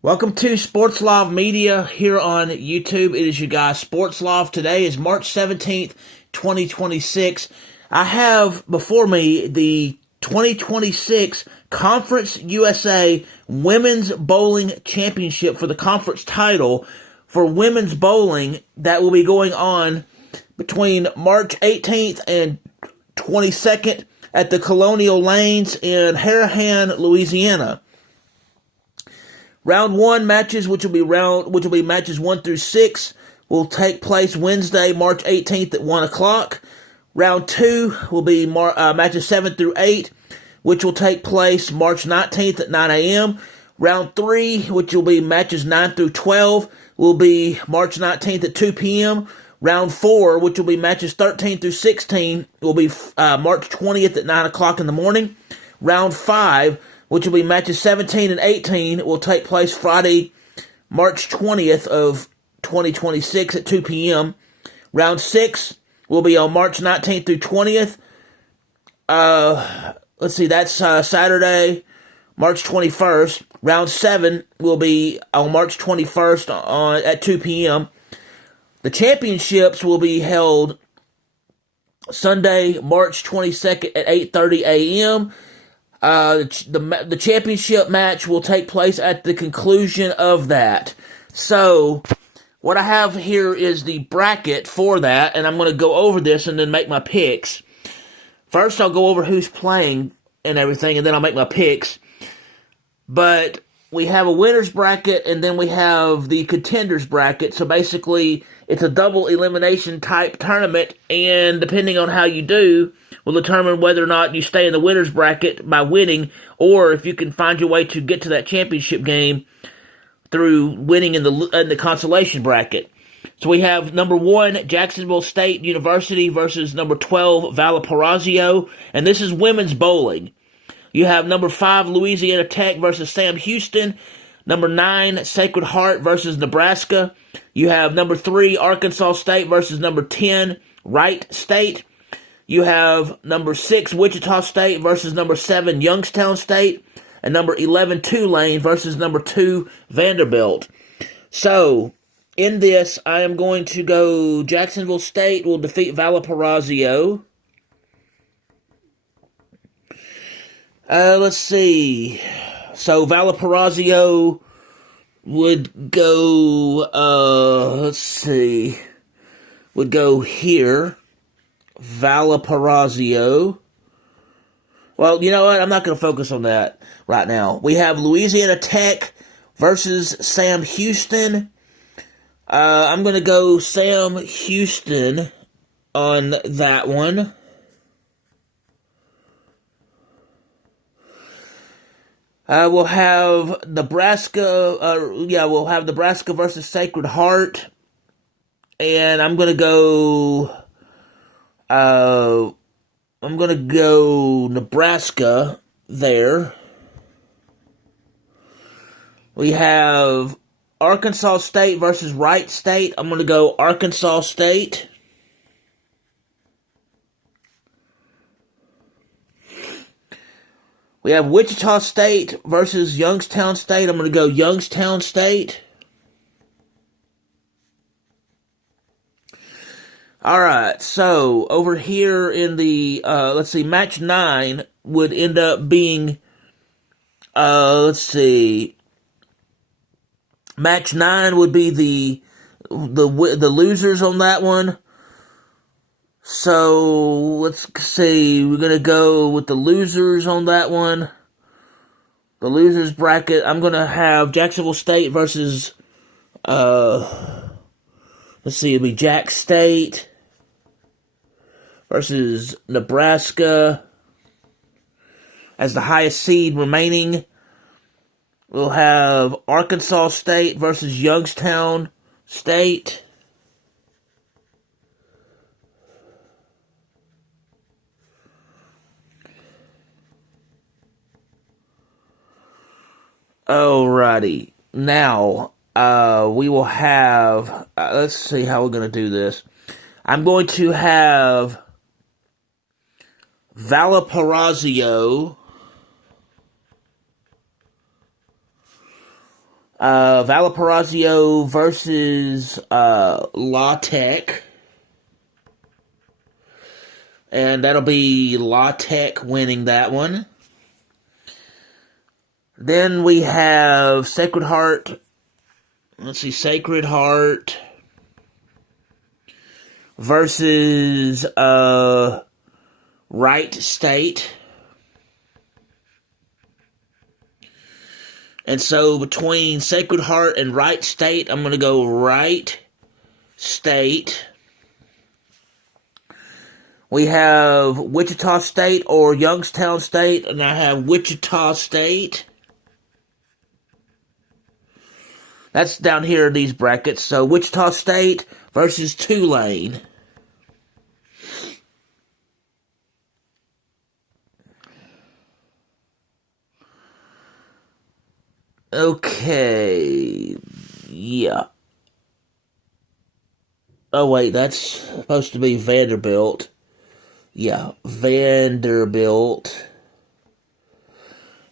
Welcome to Sports Love Media here on YouTube. It is your guy Sports Love. Today is March 17th, 2026. I have before me the 2026 Conference USA Women's Bowling Championship for the conference title for women's bowling that will be going on between March 18th and 22nd at the Colonial Lanes in Harahan, Louisiana. Round one matches, which will be matches 1 through 6, will take place Wednesday, March 18th at 1 o'clock. Round two will be matches 7 through 8, which will take place March 19th at 9 a.m. Round three, which will be matches 9 through 12, will be March 19th at 2 p.m. Round four, which will be matches 13 through 16, will be March 20th at 9 o'clock in the morning. Round five, which will be matches 17 and 18, will take place Friday, March 20th of 2026 at 2 p.m. Round 6 will be on March 19th through 20th. That's Saturday, March 21st. Round 7 will be on March 21st at 2 p.m. The championships will be held Sunday, March 22nd at 8:30 a.m., the championship match will take place at the conclusion of that. So, what I have here is the bracket for that, and I'm going to go over this and then make my picks. First, I'll go over who's playing and everything, and then I'll make my picks. But we have a winner's bracket, and then we have the contenders bracket. So basically, it's a double elimination type tournament, and depending on how you do, will determine whether or not you stay in the winner's bracket by winning, or if you can find your way to get to that championship game through winning in the consolation bracket. So we have number 1, Jacksonville State University versus number 12, Valparaiso, and this is women's bowling. You have number 5, Louisiana Tech versus Sam Houston. Number 9, Sacred Heart versus Nebraska. You have number 3, Arkansas State versus number 10, Wright State. You have number 6, Wichita State versus number 7, Youngstown State. And number 11, Tulane versus number 2, Vanderbilt. So, in this, I am going to go Jacksonville State will defeat Valparaiso. Let's see. So, Valparaiso would go, would go here. Valparaiso. Well, you know what? I'm not going to focus on that right now. We have Louisiana Tech versus Sam Houston. I'm going to go Sam Houston on that one. We'll have Nebraska. We'll have Nebraska versus Sacred Heart, and I'm gonna go Nebraska there. We have Arkansas State versus Wright State. I'm gonna go Arkansas State. We have Wichita State versus Youngstown State. I'm going to go Youngstown State. All right, so over here in the, match 9 would end up being, match 9 would be the losers on that one. So, let's see, we're going to go with the losers on that one. The losers bracket, I'm going to have Jacksonville State versus, it'll be Jack State versus Nebraska as the highest seed remaining. We'll have Arkansas State versus Youngstown State. Alrighty. Now, we will have, let's see how we're going to do this. I'm going to have Valparaiso Valparaiso versus La Tech. And that'll be La Tech winning that one. Then we have Sacred Heart. Let's see, Sacred Heart versus Wright State. And so between Sacred Heart and Wright State, I'm going to go Wright State. We have Wichita State or Youngstown State, and I have Wichita State. That's down here in these brackets. So Wichita State versus Tulane. Okay. Yeah. Oh, wait, that's supposed to be Vanderbilt. Yeah, Vanderbilt.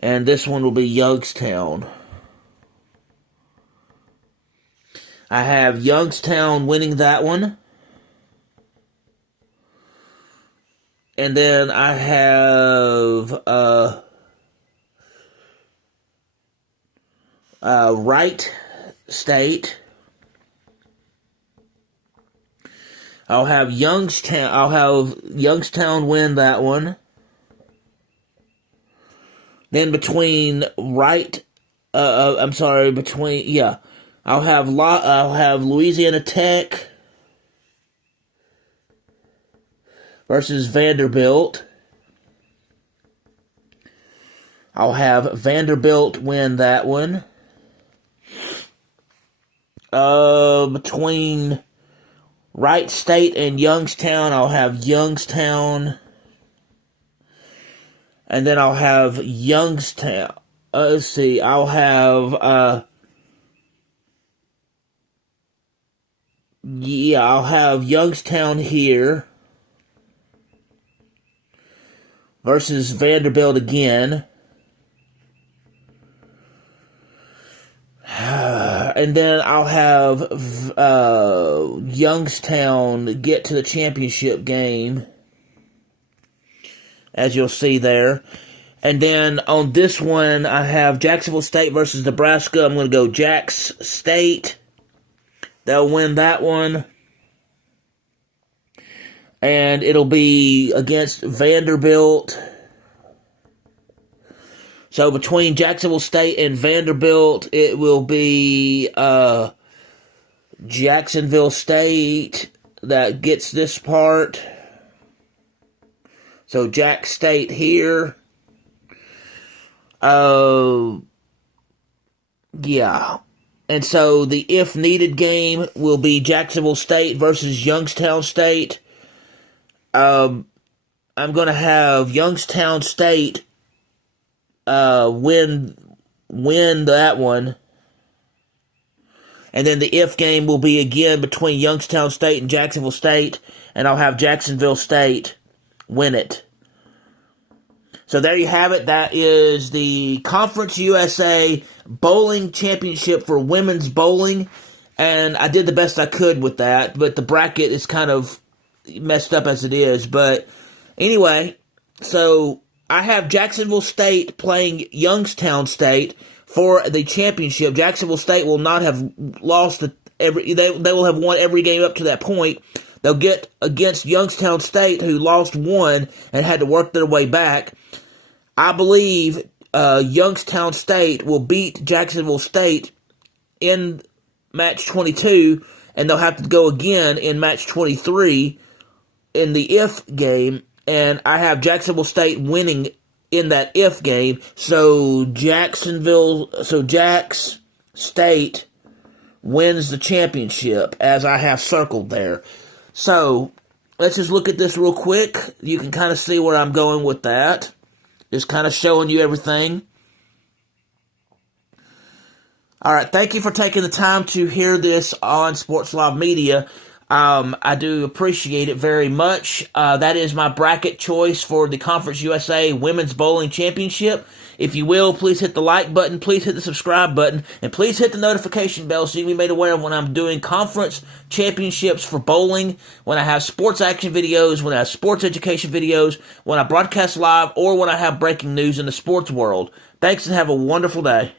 And this one will be Youngstown. I have Youngstown winning that one. And then I have Wright State. I'll have Youngstown win that one. Then between I'll have Louisiana Tech versus Vanderbilt. I'll have Vanderbilt win that one. Between Wright State and Youngstown, I'll have Youngstown. And then I'll have Youngstown. I'll have I'll have Youngstown here versus Vanderbilt again. And then I'll have Youngstown get to the championship game, as you'll see there. And then on this one, I have Jacksonville State versus Nebraska. I'm going to go Jacks State. They'll win that one. And it'll be against Vanderbilt. So between Jacksonville State and Vanderbilt, it will be Jacksonville State that gets this part. So Jack State here. Yeah. And so the if needed game will be Jacksonville State versus Youngstown State. I'm going to have Youngstown State win that one. And then the if game will be again between Youngstown State and Jacksonville State, and I'll have Jacksonville State win it. So there you have it. That is the Conference USA Bowling Championship for women's bowling, and I did the best I could with that, but the bracket is kind of messed up as it is. But anyway, so I have Jacksonville State playing Youngstown State for the championship. Jacksonville State will not have lost they will have won every game up to that point. They'll get against Youngstown State, who lost one and had to work their way back. I believe Youngstown State will beat Jacksonville State in match 22, and they'll have to go again in match 23 in the if game. And I have Jacksonville State winning in that if game. So Jacks State wins the championship, as I have circled there. So let's just look at this real quick. You can kind of see where I'm going with that. Just kind of showing you everything. All right, thank you for taking the time to hear this on Sports Live Media. I do appreciate it very much. That is my bracket choice for the Conference USA Women's Bowling Championship. If you will, please hit the like button, please hit the subscribe button, and please hit the notification bell so you can be made aware of when I'm doing conference championships for bowling, when I have sports action videos, when I have sports education videos, when I broadcast live, or when I have breaking news in the sports world. Thanks and have a wonderful day.